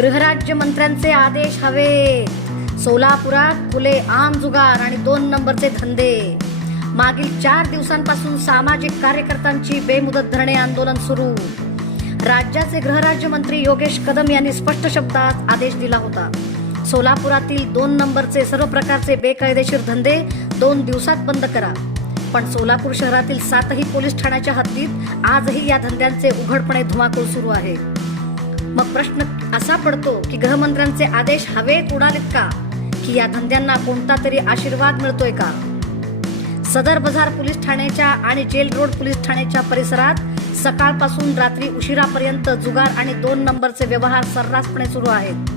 गृहराज्यमंत्र्यांचे आदेश हवे सोलापुरात फुले आम जुगार आणि दोन नंबरचे धंदे. मागील चार दिवसांपासून सामाजिक कार्यकर्त्यांची बेमुदत धरणे आंदोलन सुरू. राज्याचे गृहराज्यमंत्री योगेश कदम यांनी स्पष्ट शब्दात आदेश दिला होता. सोलापुरातील दोन नंबरचे सर्व प्रकारचे बेकायदेशीर धंदे दोन दिवसात बंद करा. पण सोलापूर शहरातील सातही पोलीस ठाण्याच्या हद्दीत आजही या धंद्यांचे उघडपणे धुमाकूळ सुरू आहे. मग प्रश्न असा पडतो की गृहमंत्र्यांचे आदेश हवेत उडालेत का? की या धंद्यांना कोणता तरी आशीर्वाद मिळतोय का? सदर बाजार पोलीस ठाण्याच्या आणि जेल रोड पोलीस ठाण्याच्या परिसरात सकाळपासून रात्री उशिरापर्यंत जुगार आणि दोन नंबरचे व्यवहार सर्रासपणे सुरू आहेत.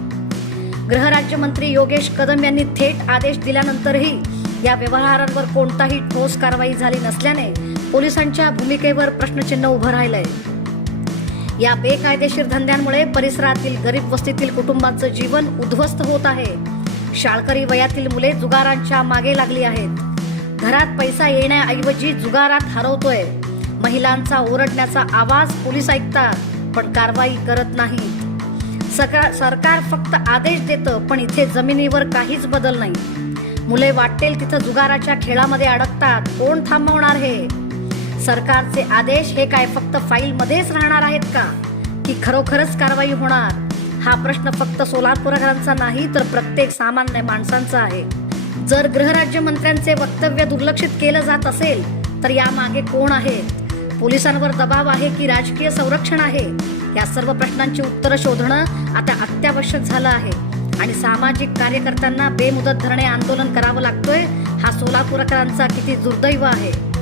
गृहराज्यमंत्री योगेश कदम यांनी थेट आदेश दिल्यानंतरही या व्यवहारांवर कोणताही ठोस कारवाई झाली नसल्याने पोलिसांच्या भूमिकेवर प्रश्नचिन्ह उभं राहिलंय. या बेकायदेशीर धंद्यांमुळे परिसरातील गरीब वस्तीतील कुटुंबांचं जीवन उद्ध्वस्त होत आहे. शाळकरी वयातील मुले जुगारांच्या मागे लागली आहेत. घरात पैसा येण्याऐवजी जुगारात हरवतोय. महिलांचा ओरडण्याचा आवाज पोलीस ऐकतात पण कारवाई करत नाहीत सका सरकार फक्त आदेश देतं पण इथे जमिनीवर काहीच बदल नाही. मुले वाटेल तिथं जुगाराच्या खेळामध्ये अडकतात. कोण थांबवणार हे? सरकारचे आदेश हे काय फक्त फाईलमध्येच राहणार आहेत का? की खरोखरच कारवाई होणार? हा प्रश्न फक्त सोलापूरकरांचा नाही तर प्रत्येक सामान्य माणसांचा आहे. जर गृहराज्यमंत्र्यांचे वक्तव्य दुर्लक्षित केलं जात असेल तर यामागे कोण आहे? पोलिसांवर दबाव आहे की राजकीय संरक्षण आहे? या सर्व प्रश्नांची उत्तरं शोधणं आता अत्यावश्यक झालं आहे. आणि सामाजिक कार्यकर्त्यांना बेमुदत धरणे आंदोलन करावं लागतोय हा सोलापूरकरांचा किती दुर्दैव आहे.